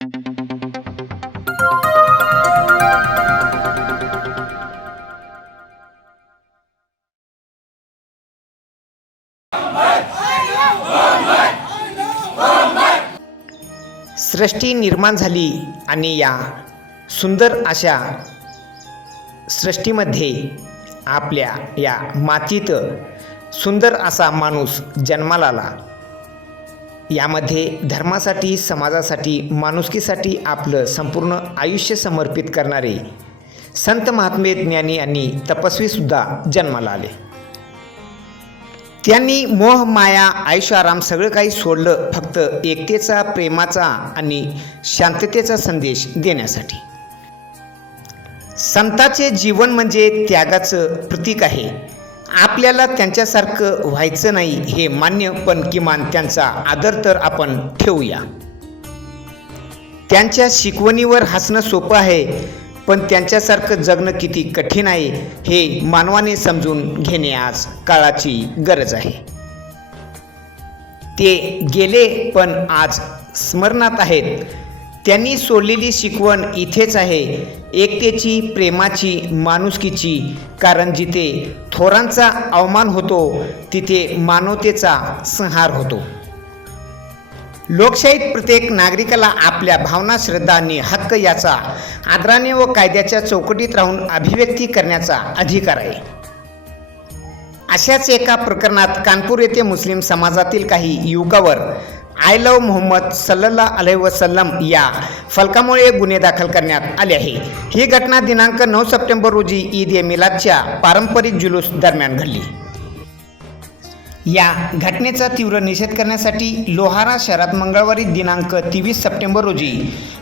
सृष्टी निर्माण झाली आणि या सुंदर अशा सृष्टीमध्ये आपल्या या मातीत सुंदर असा माणूस जन्माला आला. यामध्ये धर्मासाठी समाजासाठी माणुसकीसाठी आपलं संपूर्ण आयुष्य समर्पित करणारे संत महात्मे ज्ञानी आणि तपस्वीसुद्धा जन्माला आले. त्यांनी मोह माया आयुष्य आराम सगळं काही सोडलं फक्त एकतेचा प्रेमाचा आणि शांततेचा संदेश देण्यासाठी. संताचे जीवन म्हणजे त्यागाचं प्रतीक आहे. आपल्याला त्यांच्यासारखं व्हायचं नाही हे मान्य पण किमान त्यांचा आदर तर आपण ठेवूया. त्यांच्या शिकवणीवर हसणं सोपं आहे पण त्यांच्यासारखं जगणं किती कठीण आहे हे मानवाने समजून घेणे आज काळाची गरज आहे. ते गेले पण आज स्मरणात आहेत. त्यांनी सोडलेली शिकवण इथेच आहे. एकतेची प्रेमाची माणुसकीची. कारण जिथे थोरांचा अवमान होतो तिथे मानवतेचा संहार होतो. लोकशाहीत प्रत्येक नागरिकाला आपल्या भावना श्रद्धा आणि हक्क याचा आदराने व कायद्याच्या चौकटीत राहून अभिव्यक्ती करण्याचा अधिकार आहे. अशाच एका प्रकरणात कानपूर येथे मुस्लिम समाजातील काही युवकावर आय लव मोहम्मद सल्ला अलैहि वसलम या फलकामुळे गुन्हे दाखल करण्यात आले आहे. ही घटना दिनांक नऊ सप्टेंबर रोजी ईद ए मिलादच्या पारंपरिक जुलूस दरम्यान घडली. या घटनेचा तीव्र निषेध करण्यासाठी लोहारा शहरात मंगळवारी दिनांक तेवीस सप्टेंबर रोजी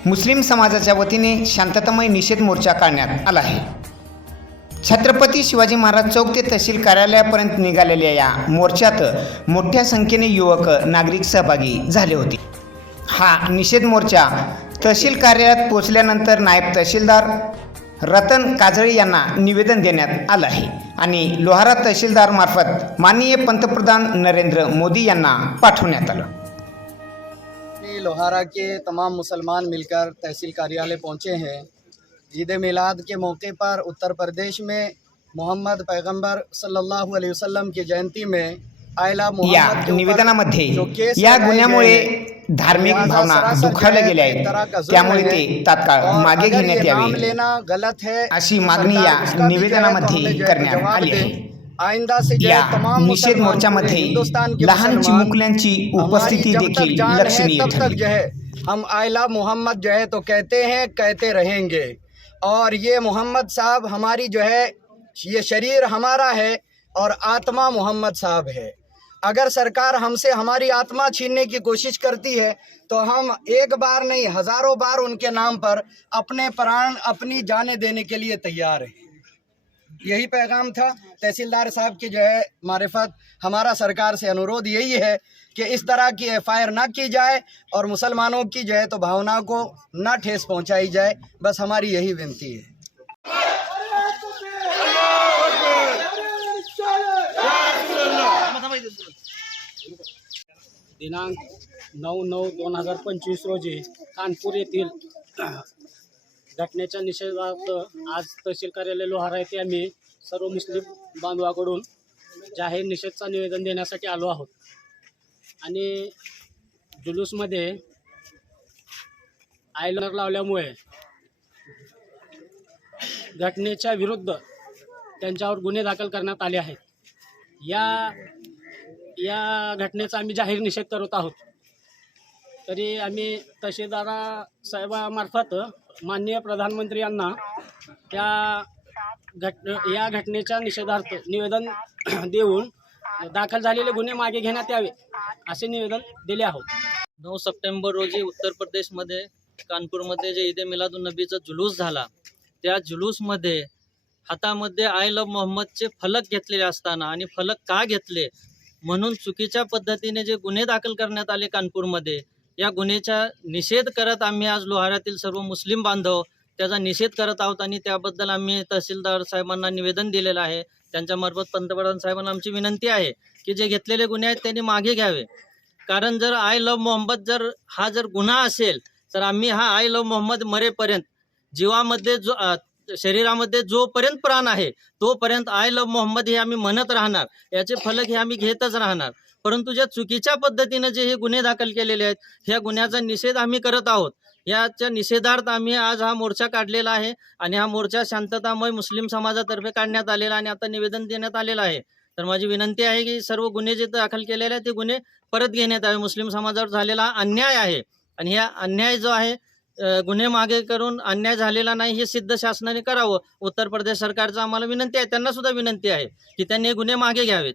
मुस्लिम समाजाच्या वतीने शांततामय निषेध मोर्चा काढण्यात आला आहे. छत्रपती शिवाजी महाराज चौक ते तहसील कार्यालयापर्यंत निघालेल्या या मोर्चात मोठ्या संख्येने युवक नागरिक सहभागी झाले होते. हा निषेध मोर्चा तहसील कार्यालयात पोहोचल्यानंतर नायब तहसीलदार रतन काजळे यांना निवेदन देण्यात आलं आहे आणि लोहारा तहसीलदार मार्फत माननीय पंतप्रधान नरेंद्र मोदी यांना पाठवण्यात आलं. लोहारा के तमाम मुसलमान मिलकर तहसील कार्यालय पहुंचे हैं। ईद मिलाद के मौके पर उत्तर प्रदेश में मोहम्मद पैगंबर सल्लल्लाहु अलैहि वसल्लम की जयंती में आयला या मोहम्मद के ऊपर निवेदनामध्ये जो केस या लगाए गुन्ह्यामुळे गए हैं, धार्मिक लिहाजा भावना सरासर दुखावल्या जो है गेल्या एक तरह का आहेत जुल्म त्यामुळे है। ते तात्काळ और मागे अगर घेण्यात ये नाम यावे लेना गलत है अशी तो मागणी सरकार या उसका भी जो है तो निवेदनामध्ये हमें जो है करण्यात जवाब आली दे। आहे. आइंदा से जो या है तमाम निषेध मुसलमान मोर्चामध्ये पूरे हिंदुस्तान के लहान मुसलमान चिमुकल्यांची हमारी उपस्थिती जब तक देखील जान है लक्षणीय तब तक ठरली. जो है हम आयला मोहम्मद जो है तो कहते हैं कहते रहेंगे। और ये मोहम्मद साहब हमारी जो है, ये शरीर हमारा है और आत्मा मोहम्मद साहब है। अगर सरकार हमसे हमारी आत्मा छीनने की कोशिश करती है तो हम एक बार नहीं, हज़ारों बार उनके नाम पर अपने प्राण, अपनी जाने देने के लिए तैयार हैं। यही पैगाम था। तहसीलदार साहब की जो है मारिफत, हमारा सरकार से अनुरोध यही है कि इस तरह की एफ़ आई आर ना की जाए और मुसलमानों की जो है तो भावना को ना ठेस पहुंचाई जाए। बस हमारी यही विनती है। दिनांक नऊ नऊ दोन हज़ार पंचवीस रोजी कानपूर घटनेच्या निषेधार्थ आज तहसील कार्यालय लोहारा येथे आम्ही सर्व मुस्लिम बांधवाकडून जाहीर निषेधचा निवेदन देण्यासाठी आलो आहोत. आणि जुलूसमध्ये आयलर लावल्यामुळे घटनेच्या विरुद्ध त्यांच्यावर गुन्हे दाखल करण्यात आले आहेत. या या घटनेचा आम्ही जाहीर निषेध करत आहोत. तरी आम्ही तहसीलदारा साहेबामार्फत माननीय प्रधानमंत्री यांना त्या घट या घटनेच्या निषेधार्थ निवेदन देऊन दाखल झालेले गुन्हे मागे घेण्यात यावे असे निवेदन दिले आहोत नऊ सप्टेंबर रोजी उत्तर प्रदेशमध्ये कानपूरमध्ये जे ईद ए मिलादुन्नबीचा जुलूस झाला त्या जुलूसमध्ये हातामध्ये आय लव्ह मोहम्मदचे फलक घेतलेले असताना आणि फलक का घेतले? म्हणून चुकीच्या पद्धतीने जे गुन्हे दाखल करण्यात आले कानपूरमध्ये या गुन्ह्याचा निषेध करत आम्ही आज लोहारातील सर्व मुस्लिम बांधव त्याचा निषेध करत आहोत आणि त्याबद्दल आम्ही तहसीलदार साहेबांना निवेदन दिलेलं आहे. त्यांच्यामार्फत पंतप्रधान साहेबांना आमची विनंती आहे की जे घेतलेले गुन्हे आहेत त्यांनी मागे घ्यावे. कारण जर आय लव्ह मोहम्मद जर हा जर गुन्हा असेल तर आम्ही हा आय लव्ह मोहम्मद मरेपर्यंत जीवामध्ये जो शरीरामध्ये जोपर्यंत प्राण आहे तोपर्यंत आय लव्ह मोहम्मद हे आम्ही म्हणत राहणार. याचे फलक हे आम्ही घेतच राहणार. परंतु ज्या चुकीच्या पद्धतीनं जे हे गुन्हे दाखल केलेले आहेत ह्या गुन्ह्याचा निषेध आम्ही करत आहोत. याच्या निषेधार्थ आम्ही आज हा मोर्चा काढलेला आहे आणि हा मोर्चा शांततामय मुस्लिम समाजातर्फे काढण्यात आलेला आणि आता निवेदन देण्यात आलेलं आहे. तर माझी विनंती आहे की सर्व गुन्हे जे दाखल केलेले आहेत ते गुन्हे परत घेण्यात यावे. मुस्लिम समाजावर झालेला अन्याय आहे. आणि ह्या अन्याय जो आहे गुन्हे मागे करून अन्याय झालेला नाही हे सिद्ध शासनाने करावं. उत्तर प्रदेश सरकारचं आम्हाला विनंती आहे त्यांना सुद्धा विनंती आहे की त्यांनी हे गुन्हे मागे घ्यावेत.